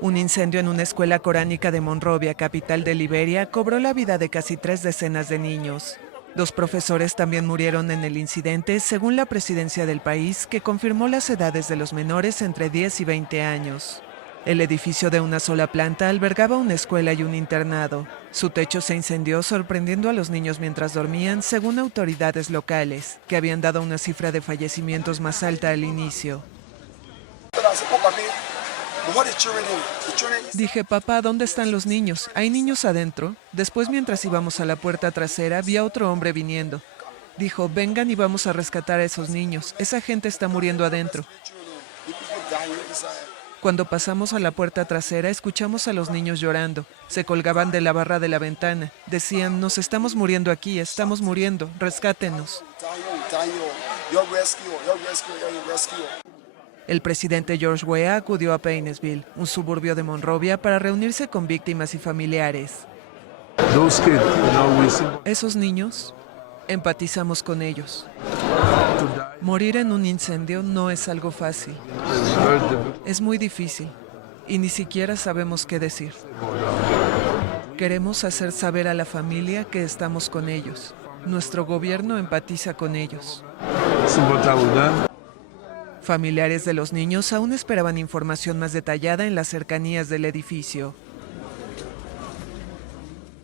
Un incendio en una escuela coránica de Monrovia, capital de Liberia, cobró la vida de casi 3 decenas de niños. 2 profesores también murieron en el incidente, según la presidencia del país, que confirmó las edades de los menores entre 10 y 20 años. El edificio de una sola planta albergaba una escuela y un internado. Su techo se incendió sorprendiendo a los niños mientras dormían, según autoridades locales, que habían dado una cifra de fallecimientos más alta al inicio. Dije, papá, ¿dónde están los niños? ¿Hay niños adentro? Después, mientras íbamos a la puerta trasera, vi a otro hombre viniendo. Dijo, vengan y vamos a rescatar a esos niños. Esa gente está muriendo adentro. Cuando pasamos a la puerta trasera, escuchamos a los niños llorando. Se colgaban de la barra de la ventana. Decían, nos estamos muriendo aquí, estamos muriendo, rescátenos. El presidente George Weah acudió a Paynesville, un suburbio de Monrovia, para reunirse con víctimas y familiares. Esos niños, empatizamos con ellos. Morir en un incendio no es algo fácil. Es muy difícil y ni siquiera sabemos qué decir. Queremos hacer saber a la familia que estamos con ellos. Nuestro gobierno empatiza con ellos. Familiares de los niños aún esperaban información más detallada en las cercanías del edificio.